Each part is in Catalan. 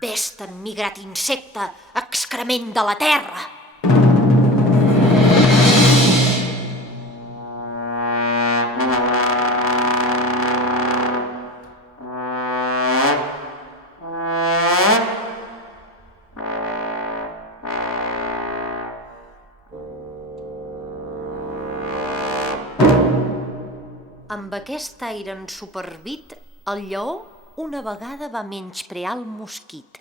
Vés-te'n, migrat insecte, excrement de la terra! Amb aquest aire ensuperbit, el lleó una vegada va menysprear el mosquit.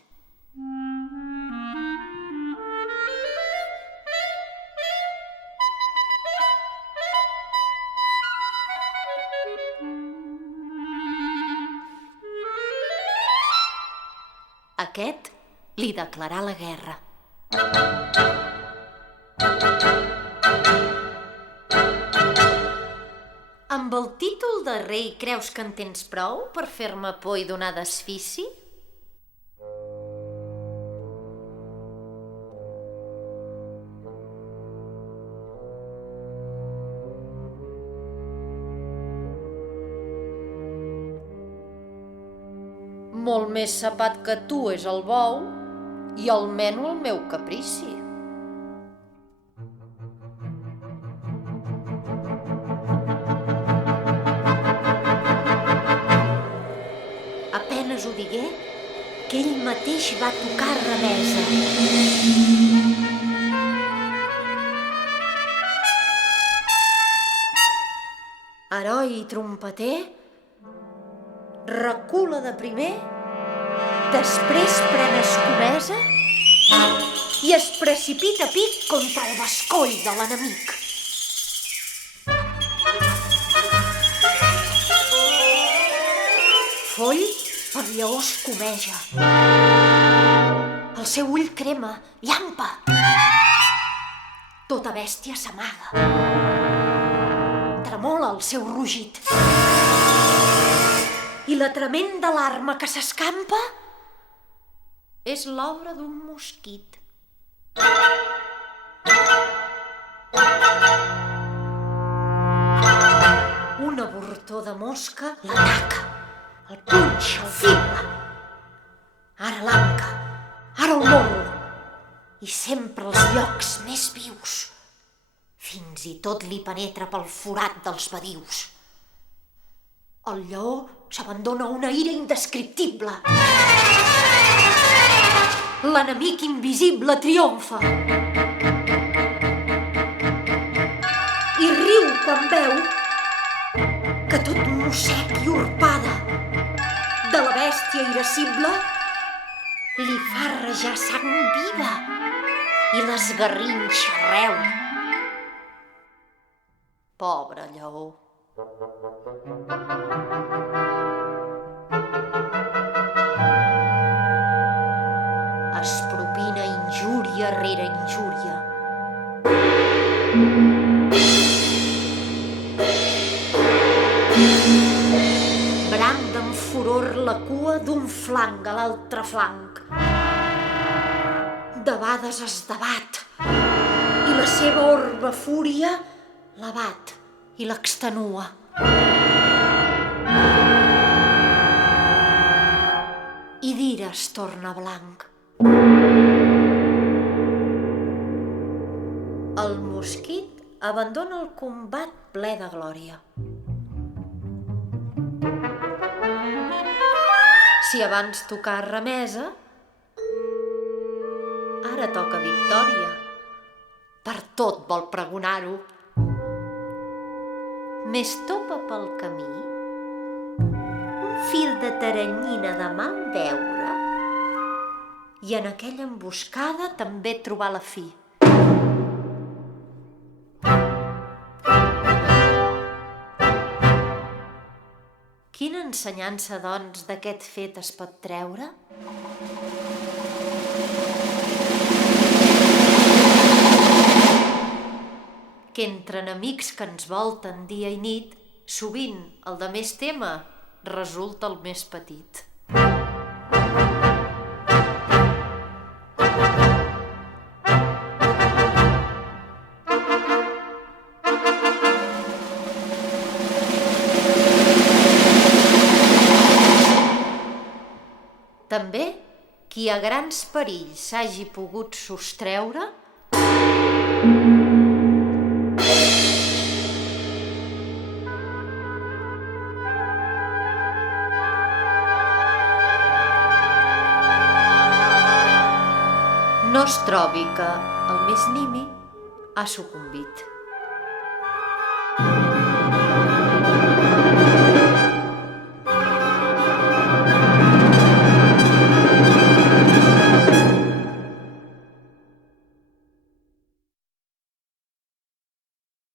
Aquest li declarà la guerra. Amb el títol de rei creus que en tens prou per fer-me por i donar desfici? Molt més sapat que tu és el bou i el meno el meu caprici. Apenes ho digué, que ell mateix va tocar remesa. Heroi i trompeter, recula de primer, després pren escomesa i es precipita a pic contra el bescoll de l'enemic. Foll per lleó escumeja. El seu ull crema, llampa. Tota bèstia s'amaga. Tremola el seu rugit. I la tremenda alarma que s'escampa és l'obra d'un mosquit. Un avortó de mosca l'ataca. El punxa, el fibla. Ara l'anca, ara el morro. I sempre als llocs més vius. Fins i tot li penetra pel forat dels badius. El lleó s'abandona a una ira indescriptible. L'enemic invisible triomfa. I riu quan veu que tot mossec i urpada de la bèstia irascible li fa rajar sang viva i l'esgarrinxa arreu. Pobre lleó. Es propina injúria rere injúria. Branda amb furor la cua d'un flanc a l'altre flanc. Debades es debat i la seva orba fúria l'abat i l'extenua. I d'ira es torna blanc. El mosquit abandona el combat ple de glòria. Si abans tocar remesa, ara toca victòria. Per tot vol pregonar-ho. Més topa pel camí un fil de teranyina de mal veure i en aquella emboscada també trobar la fi. Quina ensenyança, doncs, d'aquest fet es pot treure? Que entre enemics que ens volten dia i nit, sovint el de més tema resulta el més petit. També qui a grans perills s'hagi pogut sostreure, no es trobi que el més nimi ha sucumbit.